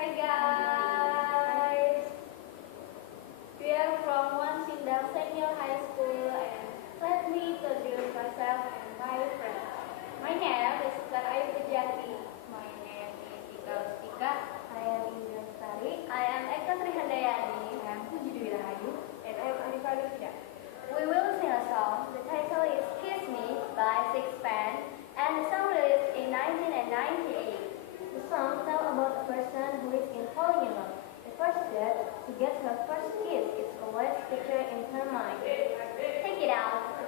Hi guys, we are from One Sindang Senior High School and let me introduce myself and my friends. My name is Sukar Ayu Pujiati. My name is Ika Ustika. I am Indra Sari. I am Eka Trihandayani. I am Puji Dwi Rahayu. And I am Anifah Lutfi. We will sing a song. The title is Kiss Me by Sixpence and the song released in 1998. The song tells about a person who is falling in love. The first step to get her first kiss is always pictured in her mind. Take it out.